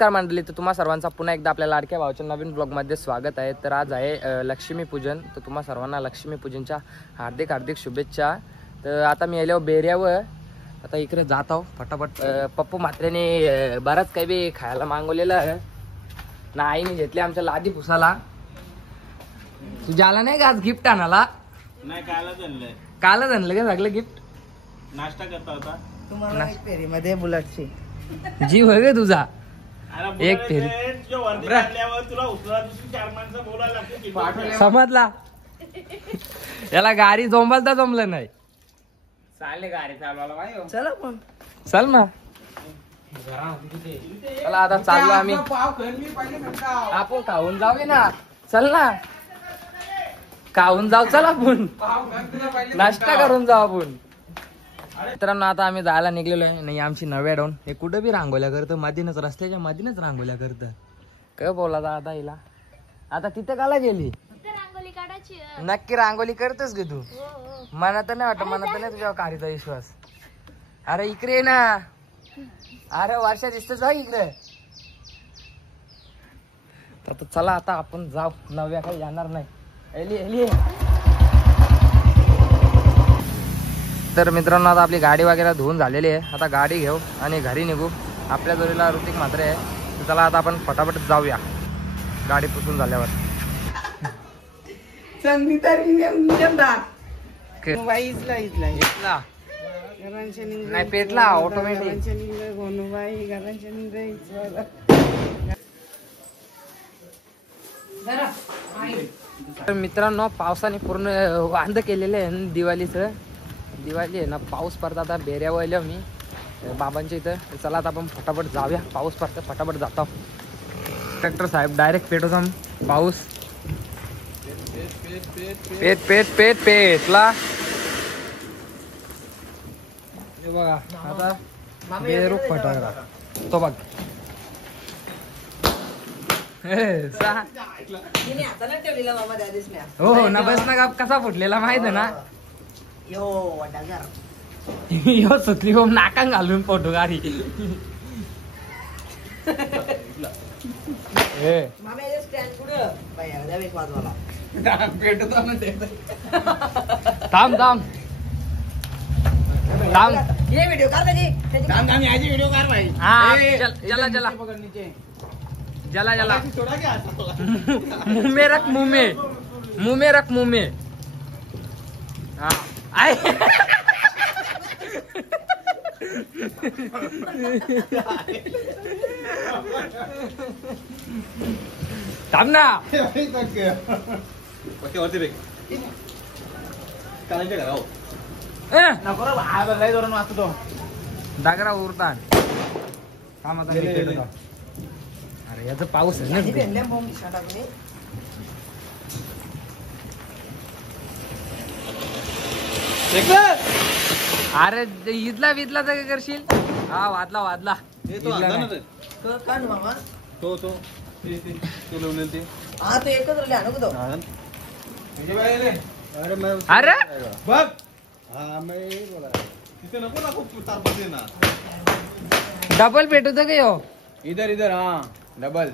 नमस्कार मंडळी, तर तुम्हा सर्वांचा पुन्हा एकदा आपल्या लाडक्या भावाच्या नवीन ब्लॉगमध्ये स्वागत आहे। तर आज आहे लक्ष्मीपूजन, तर तुम्हा सर्वांना लक्ष्मीपूजनच्या हार्दिक हार्दिक शुभेच्छा। तर आता मी आलो बेऱ्यावर, आता इकडे जात आहो फटाफट। पप्पू म्हात्र्याने बराच काही बी खायला मागवलेलं आहे ना, आईने घेतले आमच्या लादी पुसाला। तुझ्या आला नाही का आज गिफ्ट आणायला? नाही, कालच आणलं का सगळं गिफ्ट? नाश्ता करता होता तुम्हाला एक फेरीमध्ये बुलेटची जीव आहे तुझा एक फेरी तुला उचला दुसरी 4 माणसं बोलायला लागते। समजला याला गाडी जमवायला जमलं नाही। चालले गाडी चालवायला चला पण चल ना, चला आता चाललो आम्ही। आपण खाऊन जाऊया ना, चल ना खाऊन जाऊ, चल आपण नाश्ता करून जाऊ आपण। मित्रांनो आता आम्ही जायला निघलेलो आहे। नाही आमची नव्या डाऊन हे कुठं बी रांगोल्या करतं, मधीनच रस्त्याच्या मधीनच रांगोल्या करतं। काय बोला आता हिला, आता तिथे काला गेली? रांगोली काढायची नक्की रांगोली करतेस गे तू? मनात नाही वाटत, मनात नाही तुझ्या कारीचा विश्वास। अरे इकडे ये ना, अरे वर्षा दिसत जा इकडे। तर चला आता आपण जाऊ, नव्या काही जाणार नाही। एली एली तर मित्रांनो आता आपली गाडी वगैरे धुवून झालेली आहे, आता गाडी घेऊ आणि घरी निघू। आपल्या जोडीला ऋतिक म्हात्रे आहे, तर चला आता आपण फटाफट जाऊया गाडी पुसून झाल्यावर। नाही पेटला ऑटोमॅटिक। तर मित्रांनो पावसाने पूर्ण वांद केलेलं आहे दिवाळीचं। दिवाळी आहे ना, पाऊस पडता आता बेऱ्यावर आलो मी बाबांच्या इथं। चला आता आपण फटाफट जाऊया, पाऊस पडतं फटाफट जातो। ट्रॅक्टर साहेब डायरेक्ट पेटवतो पाऊस। पेट पेट पेट पेटला हे बघा, आता बेरू फटाकला तो बघ। हो ना, बस ना गप, कसा फुटलेला माहित आहे ना? यो सुतली हो नाका घालून फोटो गाडी। थांब थांब थांब, ये व्हिडिओ काढ व्हिडिओ कार भाई। हा चला चला जला जला मुंह में रख, मुंह में रख, मुंह में। हाँ आए थांब ना, दागरा उरता। थांब आता मी पेटवतो। अरे याचा पाऊस आहे ना, अरे इथला विधला तर काय करशील? हा वादला वादला अरे बघ डबल पेटवतो का यो? इधर इधर, हाँ डबल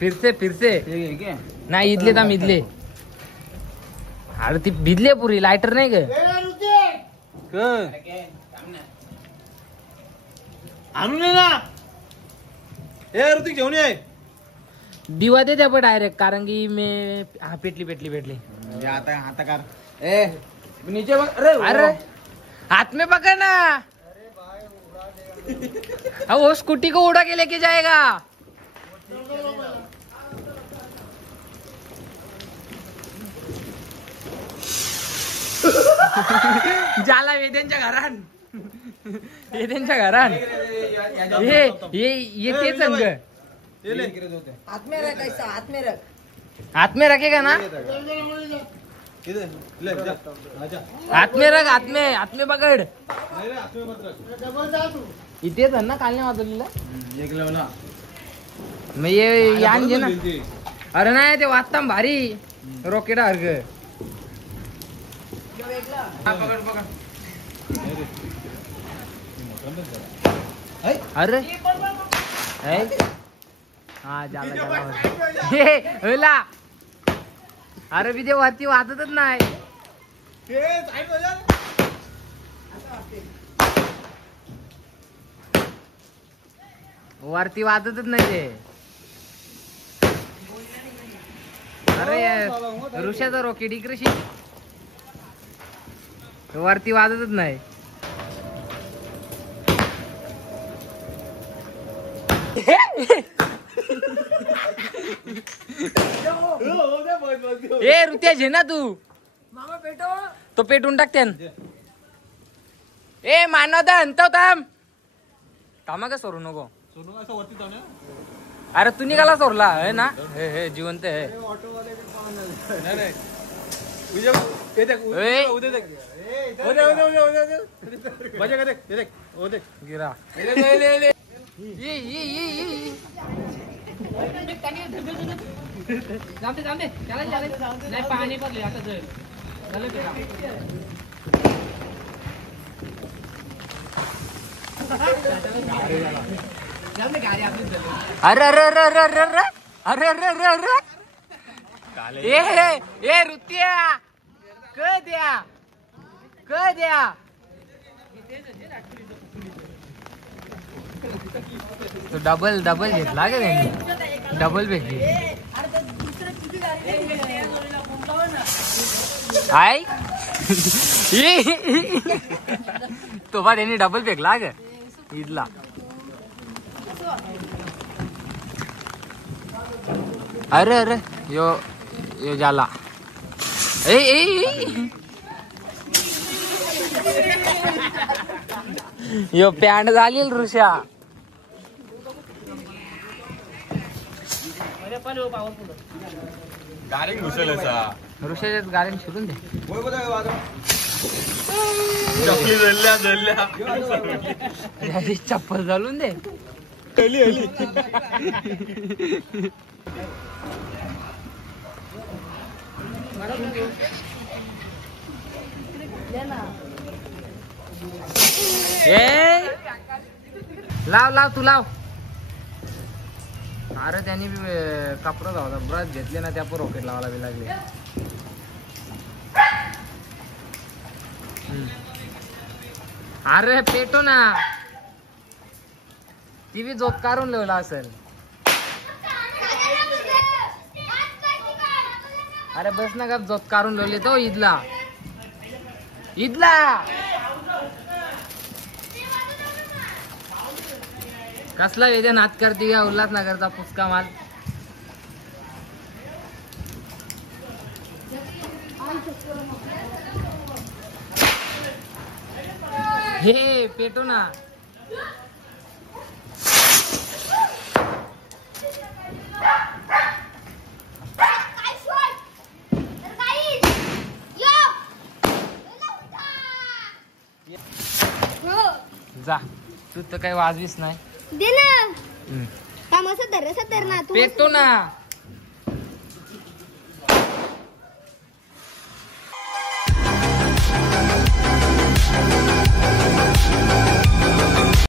फिर से क्या नाही इथले थांब, इथले। अरे ती भिजले पुरी, लायटर नाही का? आणून ना हे ऋतिक घेऊन ये। दिवा दे द्या पण डायरेक्ट, कारण की मी हा पेटली आता कर ए नीचे बघ। अरे हाथ में पकड़ ना, अब वो स्कूटी को उड़ा के लेके जाएगा। जाला वेद्यांच्या घरान, वेद्यांच्या घरान ये तेच अंग हाथ में रख, ऐसा हाथ में रख, हाथ में रखेगा ना, हाथ में रख, हाथ में पकड। इथेच आहे ना कालने वाजवलेलं मग ये आणजे ना। अरे नाही ते वाचता भारी रॉकेट अर्ग। अरे हा जाला हे होला. अरे विजय वरती वाजतच नाही. वरती वाजतच नाही ते. अरे ऋषाचा रॉकेट इकडे वरती वाजतच नाही. ए ऋतेश आहे ना तू. मामा पेटो. तो पेटून टाकते. ए मानवदा अंत थांबा का सोडू नको. अरे तू निघाला सोडला है ना. हे जिवंत आहे. गिरा नाही पाणी पडले आता अरे अरे अरे अरे अरे अरे अरे अरे अरे ए ऋत्या क द्या तो डबल घेतला का त्यांनी. डबल भेटली आई. तो बा त्यांनी डबल फेकला ग ईदला. अरे अरे यो झाला. यो पॅन्ट झाली ऋषा. गाडी घुसेल ऋषाच्याच गाड्याने शिरून दे. चप्पल घालून दे. लाव तू लाव. अरे त्यांनी कापड होता ब्रश घेतले ना त्या पण रॉकेट लावायला बी लागले. अरे पेटो ना. ती बी झोप काढून लावला असेल. अरे बस ना गप झोप काढून लावले तो ईदला. कसला वेद्या नात करते का उल्हासनगरचा पुचका माल. हे पेटो ना. जा तू तर काही वाजवीस नाही. दे ना. काम असं धर ना तू. पेटो ना.